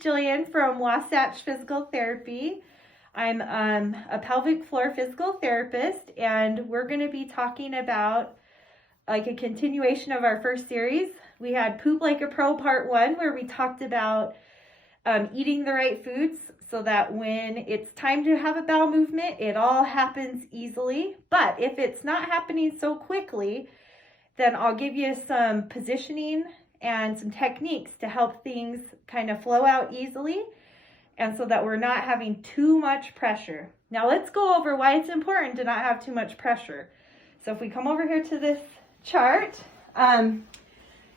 Gillian from Wasatch Physical Therapy. I'm a pelvic floor physical therapist, and we're going to be talking about like a continuation of our first series. We had Poop Like a Pro Part 1, where we talked about eating the right foods so that when it's time to have a bowel movement, it all happens easily. But if it's not happening so quickly, then I'll give you some positioning and some techniques to help things kind of flow out easily, and so that we're not having too much pressure. Now let's go over why it's important to not have too much pressure. So if we come over here to this chart,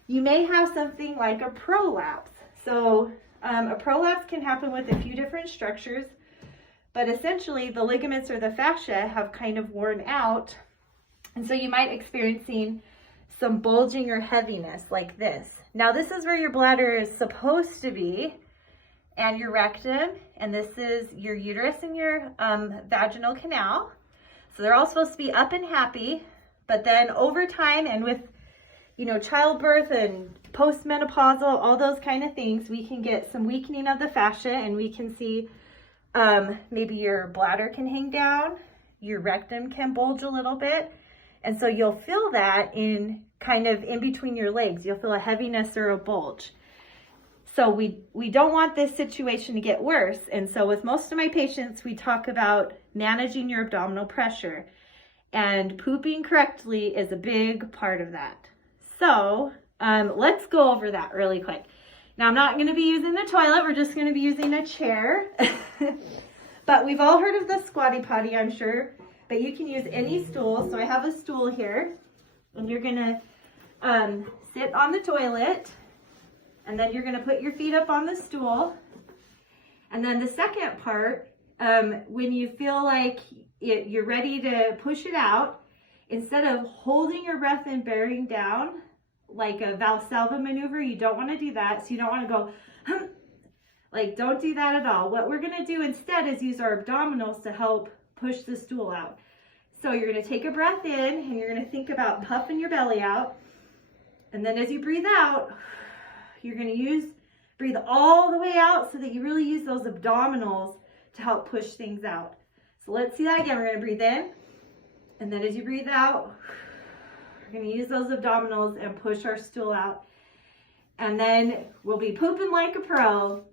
you may have something like a prolapse. So a prolapse can happen with a few different structures, but essentially the ligaments or the fascia have kind of worn out, and so you might experiencing some bulging or heaviness like this. Now this is where your bladder is supposed to be, and your rectum, and this is your uterus and your vaginal canal. So they're all supposed to be up and happy, but then over time and with, you know, childbirth and postmenopausal, all those kind of things, we can get some weakening of the fascia, and we can see maybe your bladder can hang down, your rectum can bulge a little bit, and so you'll feel that in kind of in between your legs. You'll feel a heaviness or a bulge. So we don't want this situation to get worse. And so with most of my patients, we talk about managing your abdominal pressure, and pooping correctly is a big part of that. So let's go over that really quick. Now I'm not going to be using the toilet. We're just going to be using a chair. But we've all heard of the squatty potty, I'm sure. But you can use any stool. So I have a stool here, and you're going to sit on the toilet, and then you're going to put your feet up on the stool. And then the second part, when you feel like you're ready to push it out, instead of holding your breath and bearing down like a Valsalva maneuver, you don't want to do that. So you don't want to go, like, don't do that at all. What we're going to do instead is use our abdominals to help push the stool out. So you're going to take a breath in, and you're going to think about puffing your belly out. And then as you breathe out, you're going to breathe all the way out so that you really use those abdominals to help push things out. So let's see that again. We're going to breathe in, and then as you breathe out, we're going to use those abdominals and push our stool out. And then we'll be pooping like a pro,